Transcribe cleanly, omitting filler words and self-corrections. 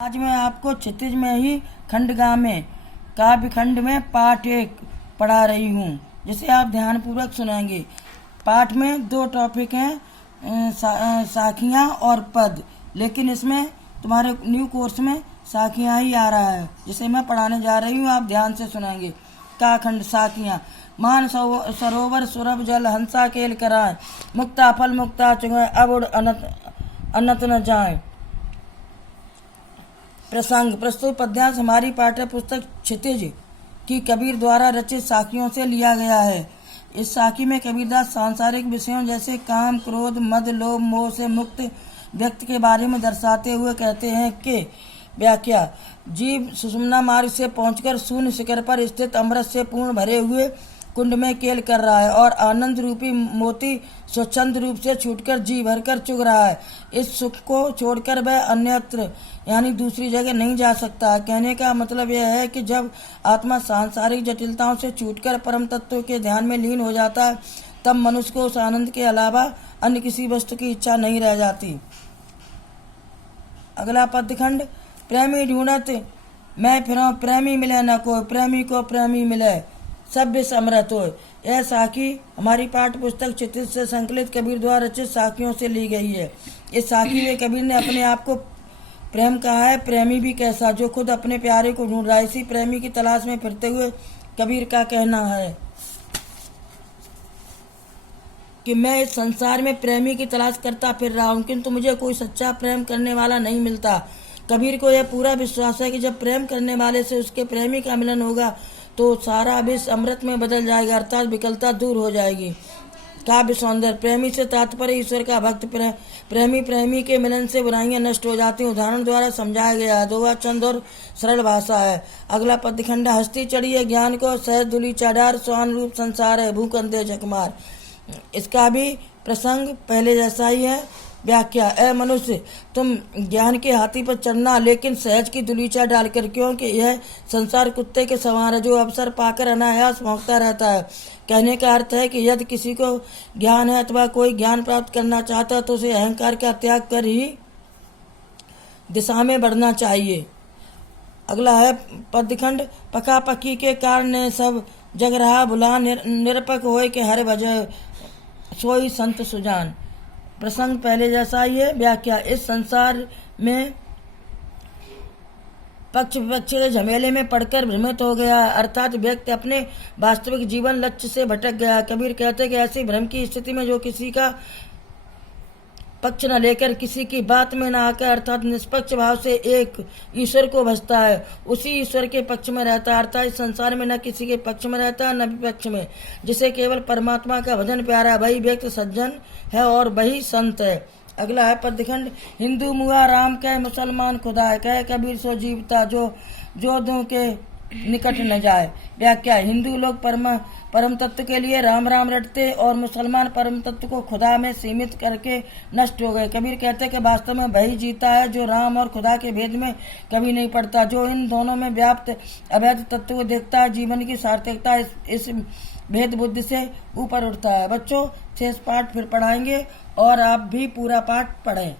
आज मैं आपको क्षितिज में ही खंडगामी काव्य खंड में पाठ 1 पढ़ा रही हूँ, जिसे आप ध्यानपूर्वक सुनेंगे। पाठ में 2 टॉपिक हैं, साखियाँ और पद, लेकिन इसमें तुम्हारे न्यू कोर्स में साखियाँ ही आ रहा है, जिसे मैं पढ़ाने जा रही हूँ। आप ध्यान से सुनेंगे। का खंड साखियाँ। मान सरोवर सुरभ जल हंसा केल कराए, मुक्ता फल मुक्ता चुगे अब उड़ अनत न जाए। प्रसंग। प्रस्तुत पद्यांश हमारी पाठ्य पुस्तक क्षितिज की कबीर द्वारा रचित साखियों से लिया गया है। इस साखी में कबीरदास सांसारिक विषयों जैसे काम, क्रोध, मद, लोभ, मोह से मुक्त व्यक्ति के बारे में दर्शाते हुए कहते हैं कि व्याख्या। जीव सुषुम्ना मार्ग से पहुंचकर शून्य शिखर पर स्थित अमृत से पूर्ण भरे हुए कुंड में केल कर रहा है और आनंद रूपी मोती स्वच्छंद रूप से छूटकर जी भरकर चुग रहा है। इस सुख को छोड़कर वह अन्यत्र यानी दूसरी जगह नहीं जा सकता। कहने का मतलब यह है कि जब आत्मा सांसारिक जटिलताओं से छूटकर परम तत्व के ध्यान में लीन हो जाता है, तब मनुष्य को उस आनंद के अलावा अन्य किसी वस्तु की इच्छा नहीं रह जाती। अगला पद्यखंड। प्रेमी ढूंढत मैं फिरौं, प्रेमी मिले न कोई, प्रेमी को प्रेमी मिले सब विष अमृत हो। यह साखी हमारी पाठ्य पुस्तक क्षितिज से संकलित कबीर द्वारा रचित साखियों से ली गई है। इस साखी में कबीर ने अपने आप को प्रेम कहा है। प्रेमी भी कैसा, जो खुद अपने प्यारे को ढूंढ रहा है। इसी प्रेमी की तलाश में फिरते हुए कबीर का कहना है कि मैं इस संसार में प्रेमी की तलाश करता फिर रहा हूँ, किंतु मुझे कोई सच्चा प्रेम करने वाला नहीं मिलता। कबीर को यह पूरा विश्वास है कि जब प्रेम करने वाले से उसके प्रेमी का मिलन होगा तो सारा विष अमृत में बदल जाएगा, अर्थात विकलता दूर हो जाएगी। काव्य सौंदर्य। प्रेमी से तात्पर्य ईश्वर का भक्त। प्रेमी के मिलन से बुराइयां नष्ट हो जाती हैं। उदाहरण द्वारा समझाया गया है। दोहा छंद और सरल भाषा है। अगला पद्यखंड। हस्ती चढ़ी है ज्ञान को, सहज दुली चढ़ार, स्वान रूप संसार है, भूकंदे झकमार। इसका भी प्रसंग पहले जैसा ही है। व्याख्या। ए मनुष्य, तुम ज्ञान के हाथी पर चढ़ना, लेकिन सहज की दुलीचा डालकर, क्योंकि यह संसार कुत्ते के सवार है जो अवसर पाकर अनायास भौंकता रहता है। कहने का अर्थ है कि यदि किसी को ज्ञान है अथवा कोई ज्ञान प्राप्त करना चाहता है तो उसे अहंकार का त्याग कर ही दिशा में बढ़ना चाहिए। अगला है पद्यखंड। पका पकी के कारण सब जग रहा भुला, निरपक होए के हर भजे सोई संत सुजान। प्रसंग पहले जैसा ही है। व्याख्या। इस संसार में पक्ष विपक्ष के झमेले में पड़कर भ्रमित हो गया, अर्थात व्यक्ति अपने वास्तविक जीवन लक्ष्य से भटक गया। कबीर कहते हैं कि ऐसी भ्रम की स्थिति में जो किसी का पक्ष न लेकर, किसी की बात में न आकर, अर्थात निष्पक्ष भाव से एक ईश्वर को भजता है, उसी ईश्वर के पक्ष में रहता है। अर्थात इस संसार में न किसी के पक्ष में रहता है न विपक्ष में। जिसे केवल परमात्मा का भजन प्यारा है, वही व्यक्ति सज्जन है और वही संत है। अगला है पद्यखंड। हिंदू मुआ राम कह, मुसलमान खुदा है, कह कबीर सो जीवता जो दो के निकट न जाए। व्याख्या। हिंदू लोग परम तत्व के लिए राम राम रटते और मुसलमान परम तत्व को खुदा में सीमित करके नष्ट हो गए। कबीर कहते हैं कि वास्तव में वही जीता है जो राम और खुदा के भेद में कभी नहीं पड़ता, जो इन दोनों में व्याप्त अभेद तत्व को देखता है। जीवन की सार्थकता इस भेद बुद्धि से ऊपर उठता है। बच्चों, शेष पाठ फिर पढ़ाएंगे और आप भी पूरा पाठ पढ़ें।